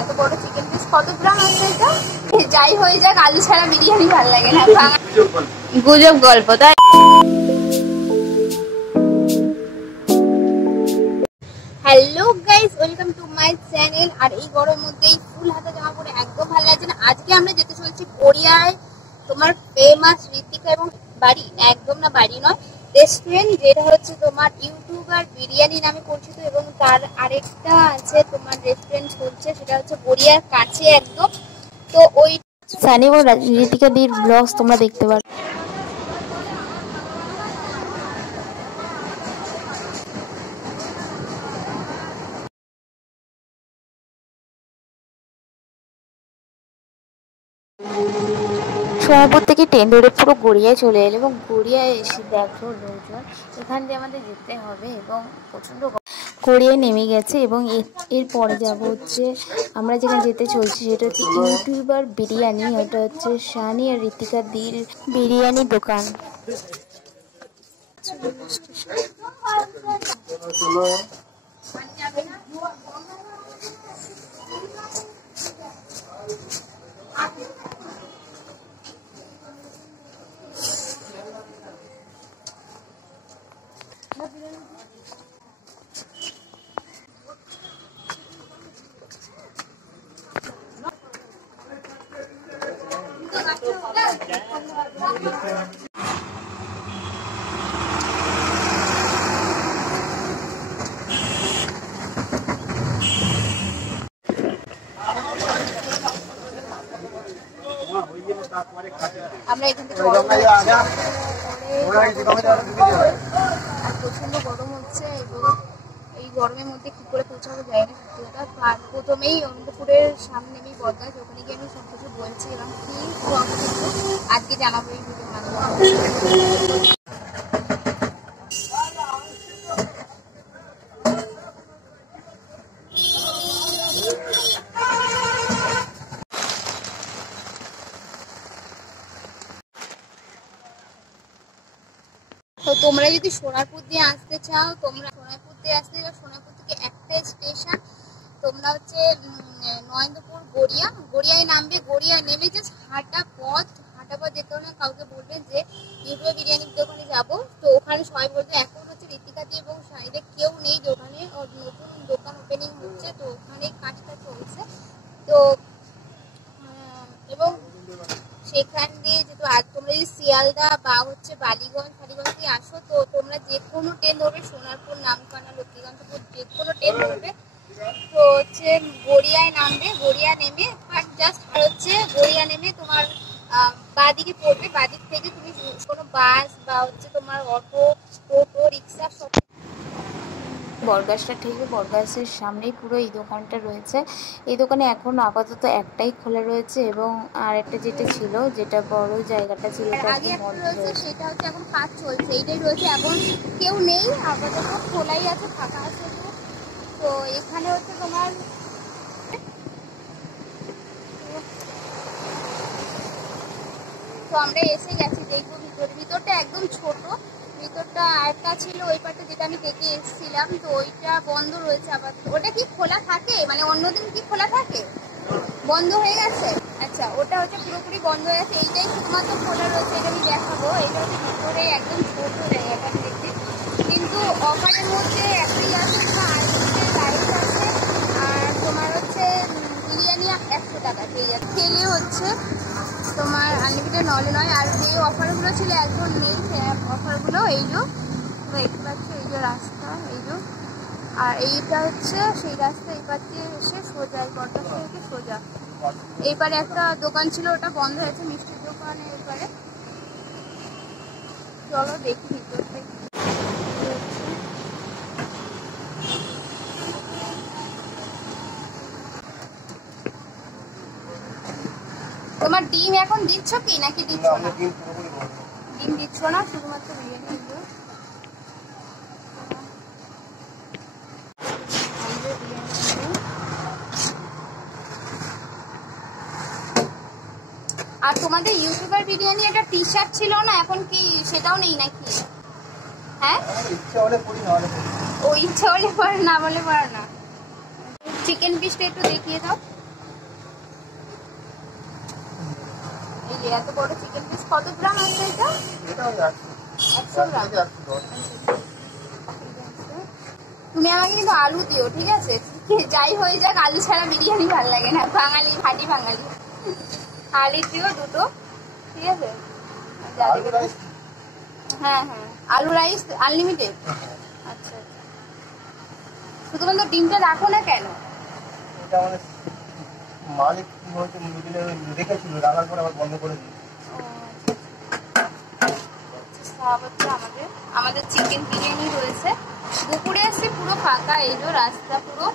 এত বড় chicken piece কত গ্রাম আছে এটা? যাই হয়ে যাক, আলু ছাড়া বিরিয়ানি ভালো লাগে না। গুজব গল্প তাই। Hello guys, welcome to my channel. আর এই গরমের মধ্যে এই ফুল হাতা জামা পরে একদম ভালো লাগছে না। আজকে আমরা যেতে চলছি গড়িয়ায়, তোমার ফেমাস ঋতিকা এবং বাড়ি, একদম না বাড়ি নয়, রেস্টুরেন্ট, যেটা হচ্ছে তোমার ইউটিউবার বিরিয়ানি নামে পরিচিত। এবং তার আরেকটা আছে তোমার রেস্টুরেন্ট চলছে, সেটা হচ্ছে গড়িয়ার কাছে একদম। তো ওই সানি এবং ঋতিকা দির ব্লগস তোমরা দেখতে পারো। সোনারপুর থেকে ট্রেন ধরে পুরো গড়িয়ায় চলে এলো এবং গড়িয়ায় এসে দেখো লোকজন, এখান দিয়ে আমাদের যেতে হবে এবং প্রচণ্ড গড়িয়ায় নেমে গেছে। এবং এরপরে যাবো হচ্ছে আমরা যেখানে যেতে চলছি, সেটা হচ্ছে ইউটিউবার বিরিয়ানি। ওটা হচ্ছে সানি আর ঋতিকা দির বিরিয়ানি দোকান। আমরা এখান থেকে প্রচন্ড গরম হচ্ছে এবং এই গরমের মধ্যে কি করে পৌঁছাবো যায় না সত্যি কথা। আর প্রথমেই অনন্তপুরের সামনে নেমেই বদগাছ, ওখানে গিয়ে আমি সব কিছু বলছি এবং কি আজকে জানাবো এই ভিডিওর মাধ্যমে। তো তোমরা যদি সোনারপুর দিয়ে আসতে চাও, তোমরা সোনারপুর দিয়ে আসতে বা সোনারপুর থেকে একটা স্টেশন, তোমরা হচ্ছে নরেন্দ্রপুর গড়িয়ায় নামবে। গড়িয়া নেমে জাস্ট হাঁটা পথ যেতে হলে কাউকে বলবেন যে ইউটিউব বিরিয়ানির দোকানে যাব। তো ওখানে সবাই বলবে এখন হচ্ছে ঋতিকা দিয়ে এবং সাইডে কেউ নেই দোকানে, নতুন দোকান ওপেনিং হচ্ছে, তো ওখানে কাজটা চলছে। তো এবং সেখান দিয়ে যেহেতু আজ তোমরা যদি শিয়ালদা বা হচ্ছে বালিগঞ্জ দিয়ে আসো, তো তোমরা যে কোনো ট্রেন ধরবে, সোনারপুর, নামখানা, লক্ষ্মীকান্তপুর, যে কোনো ট্রেন ধরবে, তো হচ্ছে গড়িয়ায় নামবে। গড়িয়া নেমে জাস্ট হচ্ছে গড়িয়া নেমে তোমার বাঁদিকে পড়বে। বাঁদিক থেকে তুমি কোনো বাস বা হচ্ছে তোমার অটো, টোটো, রিক্সা সব বটগাছটা ঠিক বটগাছের সামনেই পুরো এই দোকানটা রয়েছে। এই দোকানে এখন আপাতত একটাই খোলা রয়েছে এবং আর একটা যেটা ছিল, যেটা বড় জায়গাটা ছিল, আগে একটা রয়েছে, সেটা হচ্ছে এখন কাজ চলছে, এইটাই রয়েছে, এখন কেউ নেই, আপাতত খোলাই আছে, ফাঁকা আছে। তো এখানে হচ্ছে তোমার তো আমরা এসে গেছি, দেখবো ভিতরটা একদম ছোট। ভিতরটা আরেকটা ছিল ওই পাশে যেটা আমি দেখে এসেছিলাম, তো ওইটা বন্ধ রয়েছে। আবার ওটা কি খোলা থাকে, মানে অন্যদিন কি খোলা থাকে? বন্ধ হয়ে গেছে। আচ্ছা, ওটা হচ্ছে পুরোপুরি বন্ধ হয়ে গেছে, এইটাই শুধুমাত্র খোলা রয়েছে। এটা আমি দেখাবো, এটা হচ্ছে ভিতরে একদম ছোট জায়গাটা দেখতে, কিন্তু অফারের মধ্যে একটাই আছে, লাইট আছে, আর তোমার হচ্ছে বিরিয়ানি 100 টাকা পেয়ে যাচ্ছে। খেলে হচ্ছে তোমার আনলিমিটেড নয়। আর যে অফারগুলো ছিল একদম নেই অফারগুলো। এই যে দেখতে পাচ্ছ, এই যে রাস্তা, এই যে, আর এইটা হচ্ছে সেই রাস্তা, এই পাশ দিয়ে এসে সোজা এই বটগাছ থেকে সোজা এইপারে একটা দোকান ছিল, ওটা বন্ধ হয়েছে, মিষ্টির দোকান। এইপারে চলো দেখি ভিতর থেকে। তোমার ডিম এখন দিচ্ছ কি নাকি দিচ্ছ না? ডিম দিচ্ছ না, শুধুমাত্র বিরিয়ানি। আর তোমাদের ইউটিউবার বিরিয়ানি একটা টি শার্ট ছিল না, এখন কি সেটাও নেই নাকি? হ্যাঁ, ইচ্ছা হলে পড়ি, না হলে ও ইচ্ছা হলে পড়ে, না বলে পারে না। চিকেন পিসটা একটু দেখিয়ে দাও। এই যে এত বড় চিকেন পিস, কত গ্রাম আছে এটা? 100 গ্রাম। তুমি আমাকে কিন্তু আলু দিও, ঠিক আছে? যাই হয়ে যাক, আলু ছাড়া বিরিয়ানি ভালো লাগে না, বাঙালি খাঁটি বাঙালি। আলু দিও দুটো, ঠিক আছে? হ্যাঁ হ্যাঁ, আলু রাইস আনলিমিটেড। আচ্ছা, শুধুমাত্র ডিমটা রাখো না কেন? মালিক রেখেছিল, রান্নার পরে আবার বন্ধ করে দিই। আমাদের চিকেন বিরিয়ানি রয়েছে। দুপুরে এসে পুরো ফাঁকা, এই যে রাস্তা, পুরো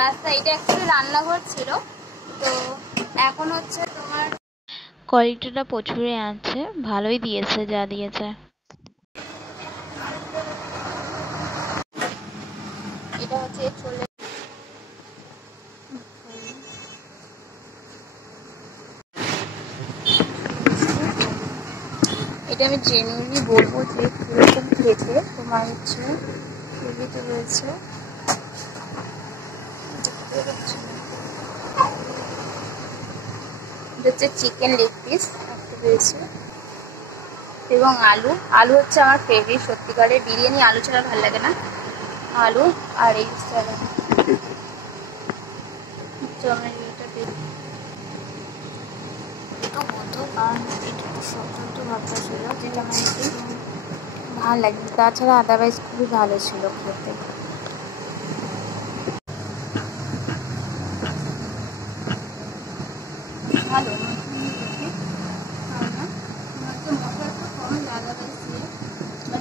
রাস্তা। এটা অ্যাকচুয়ালি রান্নাঘর ছিল, তো এখন হচ্ছে তোমার কোয়ালিটিটা প্রচুরই আছে, ভালোই দিয়েছে যা দিয়েছে। এটা হচ্ছে চলে এটা আমি জেনুইনলি বলবো যে কিরকম খেতে। তোমার হচ্ছে টিভিতে রয়েছে, এটা হচ্ছে চিকেন লেগ পিস একটা রয়েছে, এবং আলু। আলু হচ্ছে আমার ফেভারিট, সত্যিকারের বিরিয়ানি আলু ছাড়া ভালো লাগে না। আলু আর এই ভাবটা ছিল যেটা আমার একটু ভালো লাগে, তাছাড়া আদারওয়াইজ খুবই ভালো ছিল খেতে। ভালো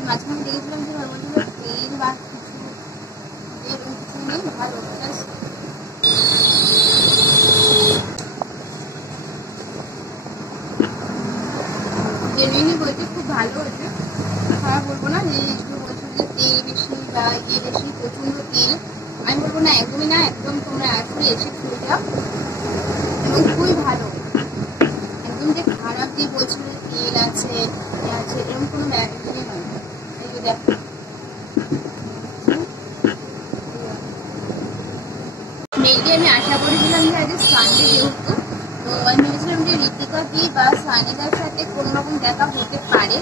মাঝখানে দেখেছিলাম যে তেল বা কিছু নেই, ভালো। জেনুইনলি বলতে খুব ভালো হয়েছে, খারাপ বলবো না। যে বলছো যে তেল বেশি বা ইয়ে বেশি, প্রচন্ড তেল, আমি বলবো না, একদমই না, একদম তোমরা আসলে এসে খেয়ে যাও, এবং খুবই ভালো। একদম যে খারাপ দিয়ে বলছিল যে তেল আছে আছে, এরকম কোনো একদমই নয়। এই যে দেখো, মেনলি আমি আশা করেছিলাম যে আজকে সানডে যেহেতু, তো আমি ভেবেছিলাম যে ঋতিকা দি বা সানিদার সাথে কোনো রকম দেখা হতে পারে।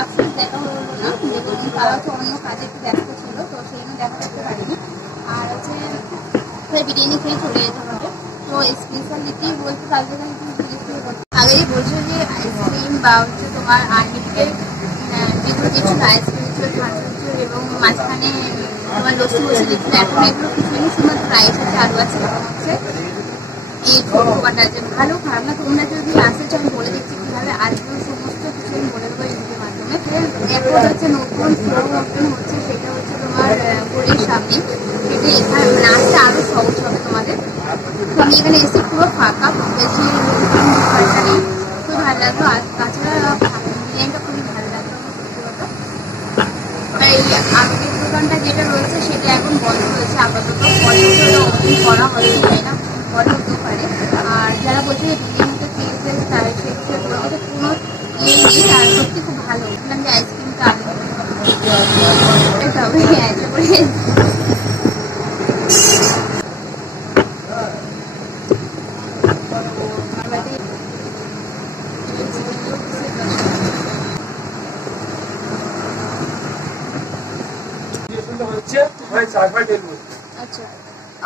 আফসোস দেখা হলো না, এবং তারা হচ্ছে অন্য কাজে একটু ব্যস্ত ছিল, তো সেই জন্য দেখা করতে পারিনি। আর হচ্ছে বিরিয়ানি খেয়ে চলে যেতে হবে। তো স্পেশালিটি বলতে পারবে না, আগে বলছো যে আইসক্রিম বা হচ্ছে তোমার আনলিমিটেড যেগুলো দিচ্ছিল, আইসক্রিম ছিল, ঠান্ডা ছিল, এবং মাঝখানে তোমার লস্যি বসে দিচ্ছিল। এখন এগুলো কিছু নেই, শুধুমাত্র রাইস আছে, আলু আছে, এবং হচ্ছে এই ছোটো কাটা আছে। ভালো খারাপ না, তোমরা যদি আসে আমি বলে দিচ্ছি কীভাবে আসবে, সমস্ত কিছু আমি বলে দেবো ইউটিউবের মাধ্যমে। এখন হচ্ছে নতুন শো ওপেন হচ্ছে, সেটা হচ্ছে তোমার ঘরের সামনে, সেটা এখানে মানে আসতে আরও সহজ হবে তোমাদের। তো আমি এখানে এসে পুরো ফাঁকা, বেশি নেই, খুব ভালো লাগলো। আর তাছাড়া বিরিয়ানিটা খুবই ভালো লাগলো আমার, সত্যি কথা। এই আগের দোকানটা যেটা রয়েছে সেটা এখন বন্ধ রয়েছে আপাতত, পরে ওপেন করা হবে যায় না, পরে হতেও পারে। আর যারা বলছে যে বিরিয়ানিতে খেয়েছে তার সেগুলোর মধ্যে কোনো ইয়ে নেই, আর সত্যি খুব ভালো। বললাম যে আইসক্রিমটা আলু তবে এত করে আচ্ছা,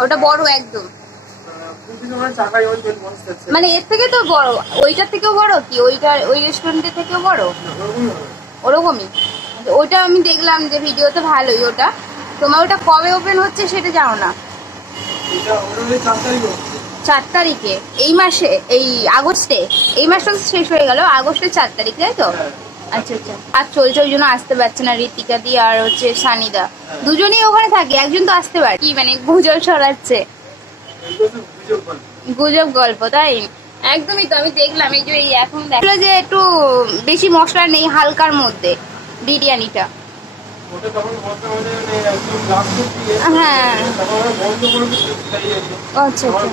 ওটা বড় একদম, মানে এর থেকে তো বড়, ওইটার থেকেও বড় কি, ওইটার ওই রেস্টুরেন্টের থেকেও বড় ওরকমই। ওইটা আমি দেখলাম যে ভিডিওতে, ভালোই ওটা। তোমার ওটা কবে ওপেন হচ্ছে সেটা জানো না? 4 তারিখে এই মাসে, এই আগস্টে, এই মাসটা শেষ হয়ে গেল, আগস্টের 4 তারিখ, তাই তো? আচ্ছা আচ্ছা। আর চলছে, ওই জন্য আসতে পারছে না ঋতিকা দি আর হচ্ছে সানিদা, দুজনেই ওখানে থাকে, একজন তো আসতে পারে। কি মানে গুজব ছড়াচ্ছে, গুজব গল্প, তাই? একদমই তো, আমি দেখলাম এই যে এখন দেখলো যে একটু বেশি মশলা নেই, হালকার মধ্যে বিরিয়ানিটা। হ্যাঁ আচ্ছা আচ্ছা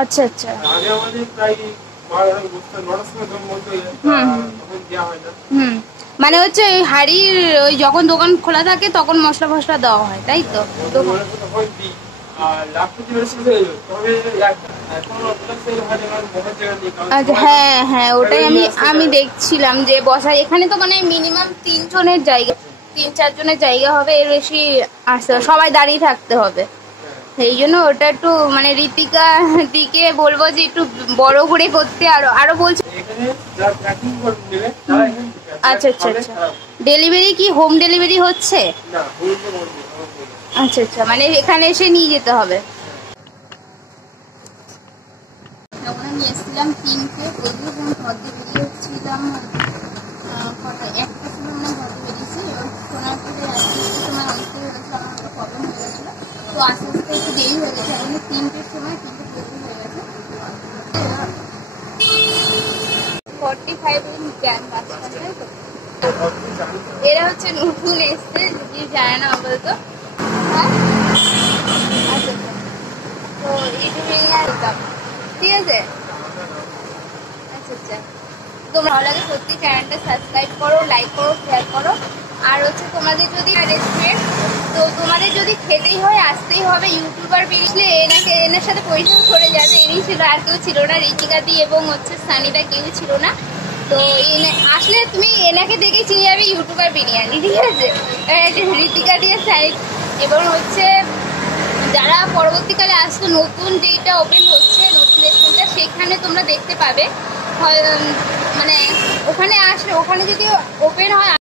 আচ্ছা আচ্ছা। হুম, মানে হচ্ছে ওই হাড়ির ওই যখন দোকান খোলা থাকে তখন মশলা ফসলা দেওয়া হয়, তাই তো? আচ্ছা, হ্যাঁ হ্যাঁ, ওটাই আমি দেখছিলাম যে বসা এখানে তো মানে মিনিমাম 3 জনের জায়গা, 3-4 জনের জায়গা হবে, এর বেশি আসতে সবাই দাঁড়িয়ে থাকতে হবে। সেই জন্য ওটা একটু মানে ঋতিকা দিকে বলবো যে একটু বড় করে করতে, আরো বলছি। আচ্ছা আচ্ছা আচ্ছা, ডেলিভারি কি হোম ডেলিভারি হচ্ছে? আচ্ছা আচ্ছা, মানে এখানে এসে নিয়ে যেতে হবে। যখন আমি এসেছিলাম 3টে, প্রচুর ঘর দিয়ে বেরিয়ে হচ্ছিলাম, কটা 1টা সময় মানে ঘর দিয়ে বেরিয়েছি। এবার শোনার পরে আসতে সময় অনেকটা হয়ে গেছিলো, আমার একটা প্রবলেম হয়ে গেছিলো, তো আস্তে আস্তে একটু দেরি হয়ে গেছে। এখন 3টের সময় কিন্তু প্রচুর হয়ে গেছে। 45 জ্ঞান বাচ্চা, তাই তো? এরা হচ্ছে নতুন এসছে, যদি জানে না আপাতত। হ্যাঁ, আচ্ছা আচ্ছা, তো এইটুকু আর ঠিক আছে। আচ্ছা আচ্ছা, তোমরা ভালো লাগে সত্যি চ্যানেলটা সাবস্ক্রাইব করো, লাইক করো, শেয়ার করো। আর হচ্ছে তোমাদের যদি রেস্টুরেন্ট, তো তোমাদের যদি খেতেই হয় আসতেই হবে। ইউটিউবার বেরিয়েছিলে এনার সাথে পরিচয় করে যাবে, এনেই ছিল, আর কেউ ছিল না। ঋতিকা দি এবং হচ্ছে সানিদা কেউ ছিল না। তো আসলে তুমি এনাকে দেখেই চিনে যাবে ইউটিউবার বিরিয়ানি, ঠিক আছে? ঋতিকা দিয়ে সাইড। এবং হচ্ছে যারা পরবর্তীকালে আসতো, নতুন যেটা ওপেন হচ্ছে নতুন রেস্টুরেন্টটা, সেখানে তোমরা দেখতে পাবে। মানে ওখানে আসলে, ওখানে যদি ওপেন হয়